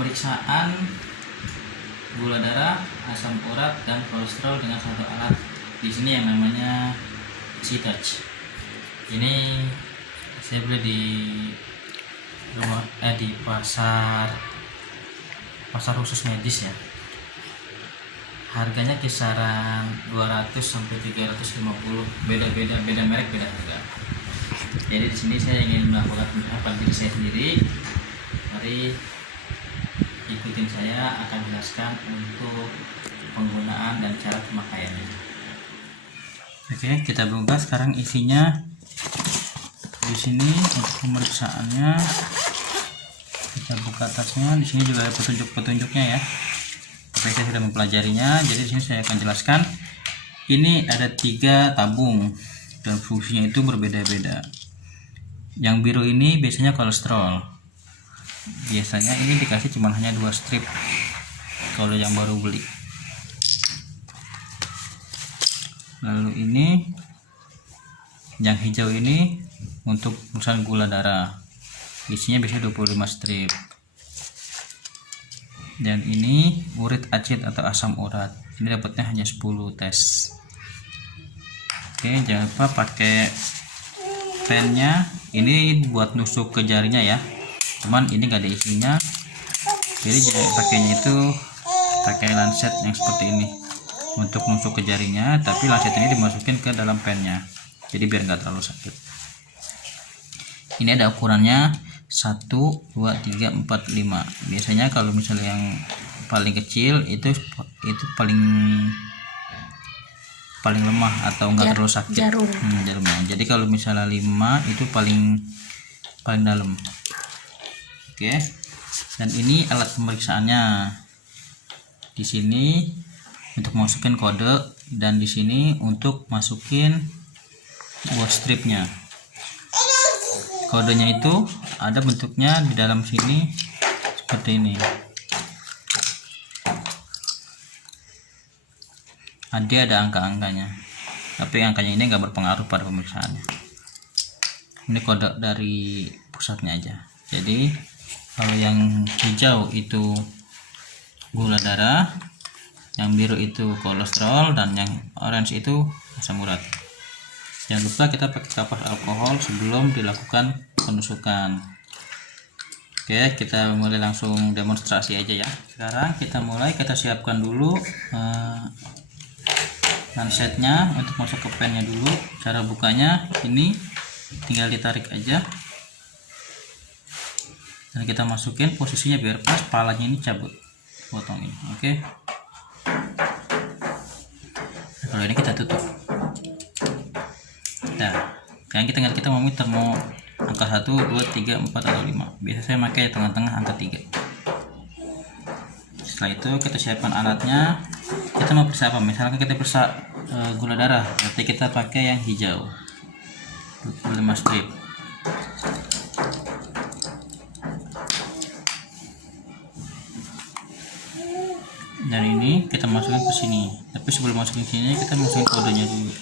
pemeriksaan gula darah, asam urat, dan kolesterol dengan satu alat di sini yang namanya C-Touch. Ini saya beli di di pasar khusus medis ya. Harganya kisaran 200 sampai 350, beda merek, beda harga. Jadi di sini saya ingin melakukan penerapan diri saya sendiri. Mari ikutin saya, akan jelaskan untuk penggunaan dan cara pemakaiannya. Oke, kita buka sekarang isinya. Di sini untuk pemeriksaannya, kita buka tasnya. Di sini juga ada petunjuk-petunjuknya ya. Tapi saya sudah mempelajarinya, jadi di sini saya akan jelaskan. Ini ada 3 tabung dan fungsinya itu berbeda-beda. Yang biru ini biasanya kolesterol. Biasanya ini dikasih cuma hanya 2 strip kalau yang baru beli. Lalu ini yang hijau ini untuk urusan gula darah, isinya biasanya 25 strip. Dan ini urit acid atau asam urat, ini dapatnya hanya 10 tes. Oke, jangan lupa pakai pennya, ini buat nusuk ke jarinya ya, cuman ini gak ada isinya, jadi pakainya itu pakai lancet yang seperti ini untuk nusuk ke jarinya, tapi lancet ini dimasukin ke dalam pennya, jadi biar nggak terlalu sakit. Ini ada ukurannya 1, 2, 3, 4, 5. Biasanya kalau misalnya yang paling kecil itu paling lemah atau enggak terlalu sakit. Jarumnya. Jadi kalau misalnya 5 itu paling dalam. Oke. Dan ini alat pemeriksaannya. Di sini untuk masukin kode, dan di sini untuk masukin buat stripnya. Kodenya itu ada bentuknya di dalam sini seperti ini. Ada angka-angkanya, tapi angkanya ini nggak berpengaruh pada pemeriksaannya. Ini kode dari pusatnya aja. Jadi kalau yang hijau itu gula darah, yang biru itu kolesterol, dan yang orange itu asam urat. Jangan lupa kita pakai kapas alkohol sebelum dilakukan penusukan. Oke, kita mulai langsung demonstrasi aja ya. Sekarang kita siapkan dulu lancetnya untuk masuk ke pennya dulu. Cara bukanya ini tinggal ditarik aja dan kita masukin, posisinya biar pas, palanya ini cabut, potong ini. Oke, kalau ini kita tutup. Nah, yang kita mau meter mau angka 1, 2, 3, 4 atau 5. Biasa saya pakai tengah-tengah angka 3. Setelah itu kita siapkan alatnya. Kita mau periksa apa? Misalkan kita periksa gula darah, berarti kita pakai yang hijau 25 strip. Dan ini kita masukin ke sini. Tapi sebelum masukin ke sini kita masukin kodenya dulu.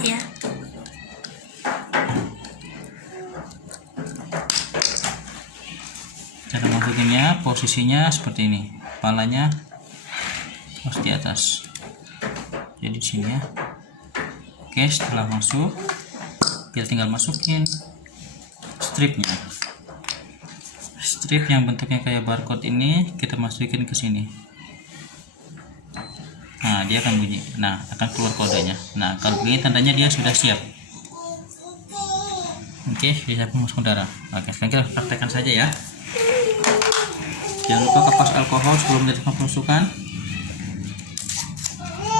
Ya. Cara masukinnya, posisinya seperti ini, kepalanya harus di atas, jadi di sini ya. Oke, setelah masuk kita tinggal masukin stripnya. Strip yang bentuknya kayak barcode ini kita masukin ke sini. Nah, dia akan bunyi. Nah, akan keluar kodenya. Nah, kalau begini tandanya dia sudah siap. Oke, bisa masuk darah. Oke, sekarang kita praktekkan saja ya. Jangan lupa kapas alkohol sebelum dilakukan penusukan.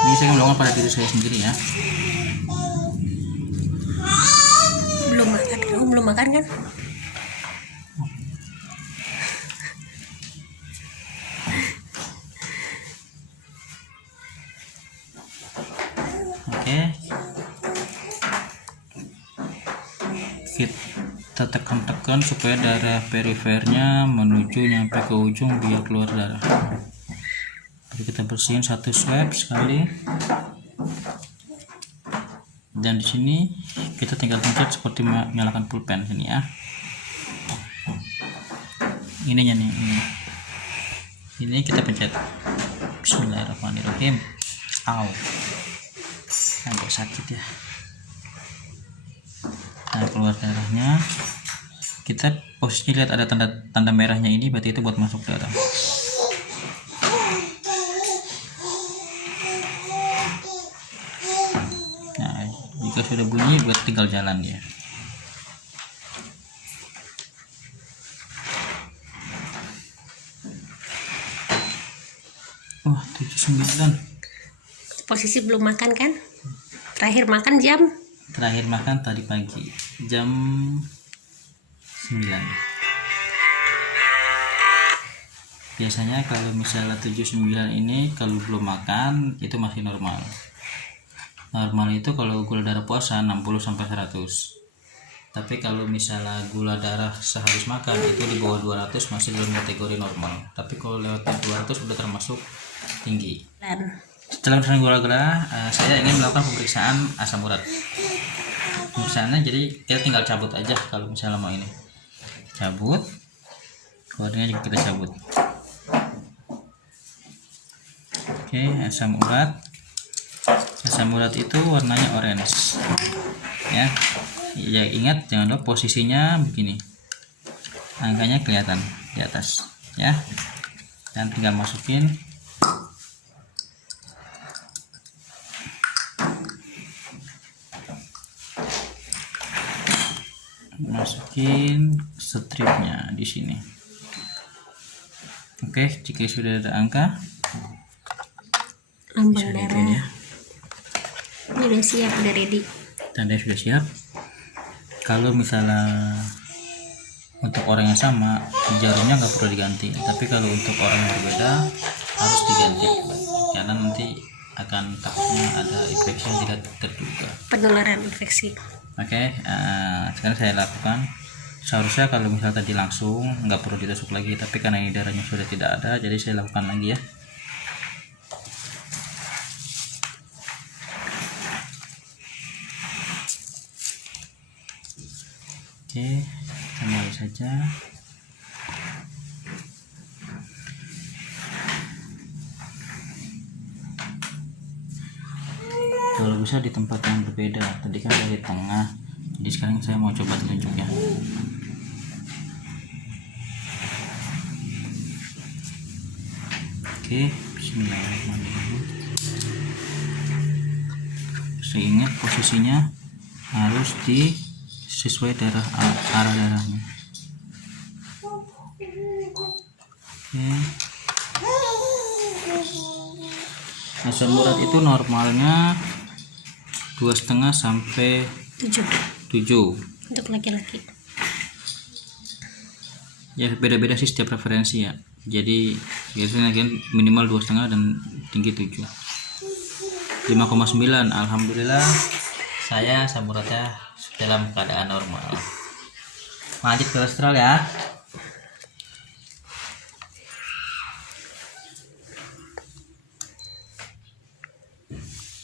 Ini saya melakukan pada diri saya sendiri ya. Belum makan kan? Oke, kita tekan-tekan supaya darah perifernya menuju nyampe ke ujung biar keluar darah. Jadi kita bersihin 1 swab sekali, dan di sini kita tinggal pencet seperti menyalakan pulpen sini ya. ininya nih, ini kita pencet. Bismillahirrahmanirrahim. Agak sakit ya. Nah, keluar darahnya. Kita posisinya lihat ada tanda merahnya, ini berarti itu buat masuk darah. Nah, jika sudah bunyi buat tinggal jalan ya. Wah, 79. Posisi belum makan kan? Terakhir makan jam? Terakhir makan tadi pagi jam 9. Biasanya kalau misalnya 79 ini kalau belum makan itu masih normal. Normal itu kalau gula darah puasa 60-100. Tapi kalau misalnya gula darah sehabis makan itu di bawah 200 masih dalam kategori normal. Tapi kalau lewat 200 sudah termasuk tinggi. Setelah pemeriksaan gula-gula, saya ingin melakukan pemeriksaan asam urat. Pemeriksaannya jadi kita tinggal cabut aja kalau misalnya mau ini. Cabut, keluarnya juga kita cabut. Oke, asam urat. Asam urat itu warnanya orange. Ya. Ya, ingat jangan lupa posisinya begini. Angkanya kelihatan di atas, ya. Dan tinggal masukin. Masukin stripnya di sini. Oke, jika sudah ada angka, lambang darah ya. Ini udah siap, udah ready. Tanda sudah siap. Kalau misalnya untuk orang yang sama, jarumnya nggak perlu diganti. Tapi kalau untuk orang yang berbeda harus diganti, karena nanti akan takutnya ada infeksi yang tidak terduga. Penularan infeksi. Oke, sekarang saya lakukan. Seharusnya kalau misalnya tadi langsung nggak perlu ditusuk lagi, tapi karena ini darahnya sudah tidak ada, jadi saya lakukan lagi ya. Oke, kembali saja. Kalau bisa di tempat yang berbeda, tadi kan dari tengah, jadi sekarang saya mau coba tunjuknya. Oke, bismillahirrahmanirrahim. Seingat posisinya harus di sesuai arah darahnya. Oke. Asam urat itu normalnya 2,5 sampai 7 untuk laki-laki. Ya, beda-beda sih setiap preferensi ya. Jadi biasanya kan minimal 2,5 dan tinggi 7. 5,9. Alhamdulillah saya asam uratnya dalam keadaan normal. Lanjut kolesterol ya.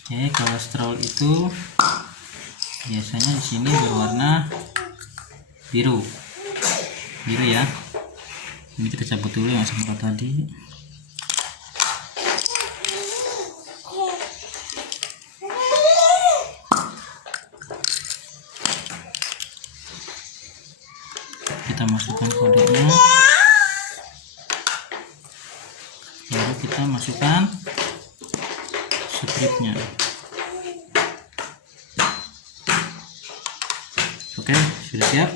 Oke, kolesterol itu biasanya di sini berwarna biru ya. Ini kita cabut dulu yang asam urat tadi. Kita masukkan kodenya, lalu kita masukkan stripnya. Oke, sudah siap.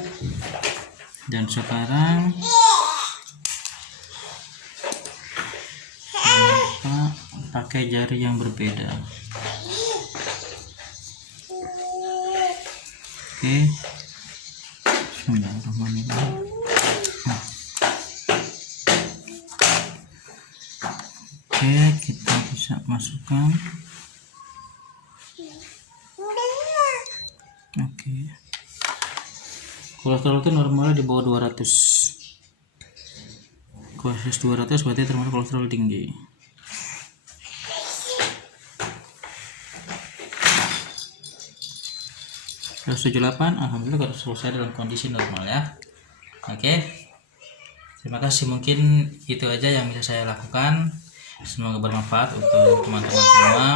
Dan sekarang kita pakai jari yang berbeda. Oke, bismillahirrahmanirrahim. Oke, kita bisa masukkan. Oke, kolesterol itu normalnya di bawah 200. Kolesterol 200 berarti termasuk kolesterol tinggi. Terus 78, alhamdulillah kalau selesai dalam kondisi normal ya. Oke, Terima kasih, mungkin itu aja yang bisa saya lakukan. Semoga bermanfaat untuk teman-teman semua.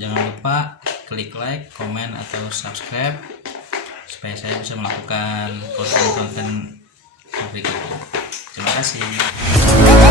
Jangan lupa klik like, komen, atau subscribe supaya saya bisa melakukan konten-konten berikutnya. Terima kasih.